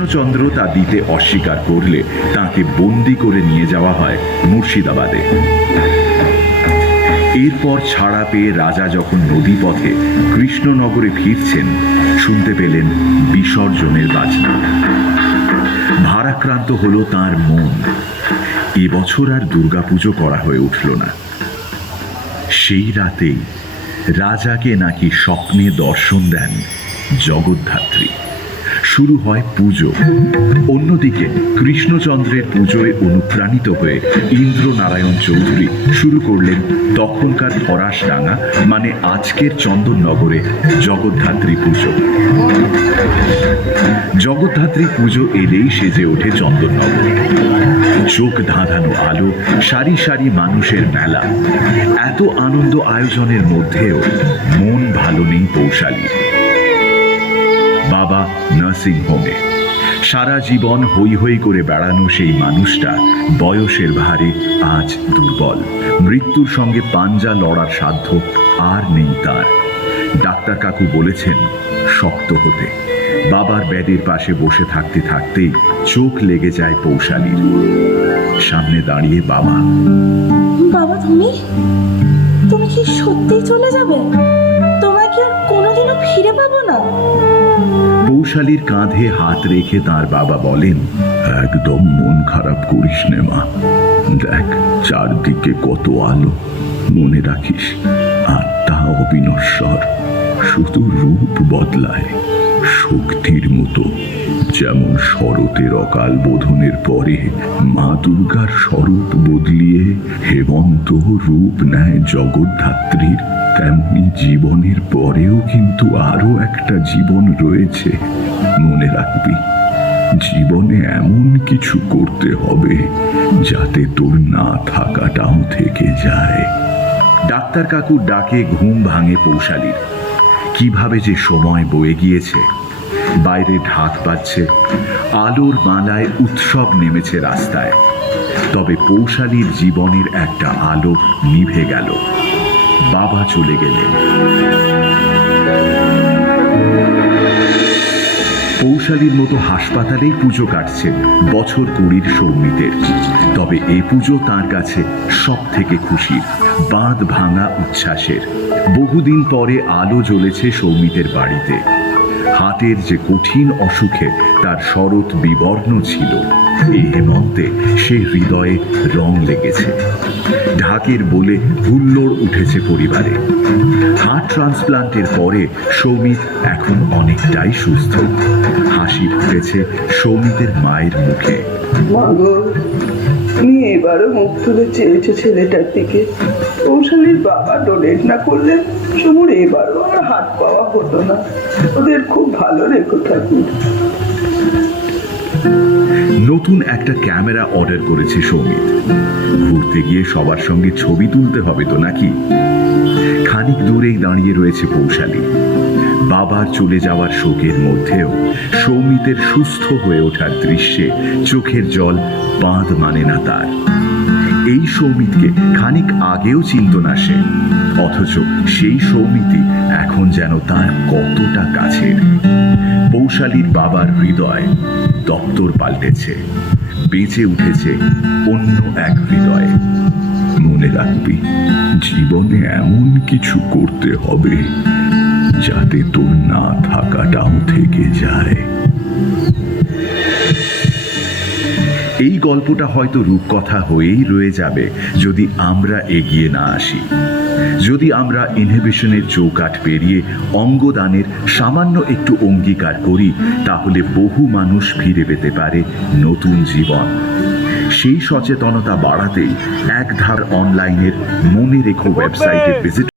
কৃষ্ণচন্দ্র তা দিতে অস্বীকার করলে তাকে বন্দি করে নিয়ে যাওয়া হয় মুর্শিদাবাদে। এরপর ছাড়া পেয়ে রাজা যখন নদীপথে কৃষ্ণনগরে ফিরছেন, শুনতে পেলেন বিসর্জনের বাজনা। ভারাক্রান্ত হলো তার মন। এবছর আর দুর্গাপুজো করা হয়ে উঠল না। সেই রাতেই রাজাকে নাকি স্বপ্নে দর্শন দেন জগদ্ধাত্রী। শুরু হয় পুজো। অন্যদিকে কৃষ্ণচন্দ্রের পুজোয় অনুপ্রাণিত হয়ে ইন্দ্রনারায়ণ চৌধুরী শুরু করলেন তখনকার ফরাসডাঙ্গা মানে আজকের চন্দননগরে জগদ্ধাত্রী পুজো। জগদ্ধাত্রী পুজো এলেই সেজে ওঠে চন্দননগর। চোখ ধাঁধানো আলো, সারি সারি মানুষের মেলা। এত আনন্দ আয়োজনের মধ্যেও মন ভালো নেই পৌশালীর। বাবা নার্সিং হোমে। সারা জীবন হৈ হৈ করে বেড়ানো সেই মানুষটা বয়সের ভারে আজ দুর্বল। মৃত্যুর সঙ্গে পাঞ্জা লড়ার সাধ্য আর নেই তার। ডাক্তার কাকু বলেছেন শক্ত হতে। বাবার বেডের পাশে বসে থাকতে থাকতেই চোখ লেগে যায় পৌশালীর। সামনে দাঁড়িয়ে বাবা। বাবা, তুমি কি সত্যিই চলে যাবে? তোমায় কি আর কোনোদিনও ফিরে পাবো না? পৌশালীর কাঁধে হাত রেখে তার বাবা বলেন, একদম মন খারাপ করিস নে মা। দেখ চারদিকে কত আলো। মনে রাখিস আত্মা অবিনশ্বর, শুধু রূপ বদলায় শক্তির মতো। যেমন শরতের অকাল বোধনের পরে মা দুর্গার স্বরূপ বদলিয়ে হেমন্ত রূপ নেয় জগদ্ধাত্রীর, তেমনি জীবনের পরেও কিন্তু আরো একটা জীবন রয়েছে। মনে রাখবি, জীবনে এমন কিছু করতে হবে যাতে তোর না থাকাটাও থেকে যায়। ডাক্তার কাকুর ডাকে ঘুম ভাঙে পৌশালীর। কিভাবে যে সময় বয়ে গিয়েছে। বাইরে ঢাক বাজছে, আলোর মালায় উৎসব নেমেছে রাস্তায়। তবে পৌশালীর জীবনের একটা আলো নিভে গেল। বাবা চলে গেলেন। পৌশালীর মতো হাসপাতালেই পুজো কাটছে বছর 20 সৌমিতের। তবে এ পুজো তার কাছে সব থেকে খুশির, বাঁধ ভাঙা উচ্ছ্বাসের। বহুদিন পরে আলো জ্বলেছে সৌমিতের বাড়িতে। হাটের যে কঠিন অসুখে তার শরৎ বিবর্ণ ছিল, এই হেমন্তে সে হৃদয়ে রং লেগেছে। ঢাকের বলে হুল্লোড় উঠেছে পরিবারে। হার্ট ট্রান্সপ্লান্টের পরে সৌমিত এখন অনেকটাই সুস্থ। হাসি ফুটেছে সৌমিতের মায়ের মুখে। মাগো, তুমি এবারও মুখ তুলে চেয়েছো ছেলেটার দিকে। কৌশলীর বাবা ডোনেট না করলে সমুর এবারও আর হাত পাওয়া হতো না। ওদের খুব ভালো রেখো ঠাকুর। নতুন একটা ক্যামেরা অর্ডার করেছে সৌমিত। ঘুরতে গিয়ে সবার সঙ্গে ছবি তুলতে হবে তো নাকি। খানিক দূরেই দাঁড়িয়ে রয়েছে পৌশালী। বাবার চলে যাওয়ার শোকের মধ্যেও সৌমিতের সুস্থ হয়ে ওঠার দৃশ্যে চোখের জল বাঁধ মানে না তার। এই সৌমিতকে খানিক আগেও চিনত না সে, অথচ সেই সৌমিতই এখন যেন তার কতটা কাছের। পৌশালীর বাবার হৃদয় দপ্তর পাল্টেছে, বেঁচে উঠেছে অন্য এক হৃদয়ে। মনে রাখবি, জীবনে এমন কিছু করতে হবে যাতে তোর না থাকাটাও থেকে যায়। এই গল্পটা হয়তো রূপকথা হয়েই রয়ে যাবে যদি আমরা এগিয়ে না আসি। যদি আমরা ইনহিবিশনের চৌকাঠ পেরিয়ে অঙ্গদানের সামান্য একটু অঙ্গীকার করি, তাহলে বহু মানুষ ফিরে পেতে পারে নতুন জীবন। সেই সচেতনতা বাড়াতেই এক ধার অনলাইনের মনে রেখো ওয়েবসাইটে ভিজিট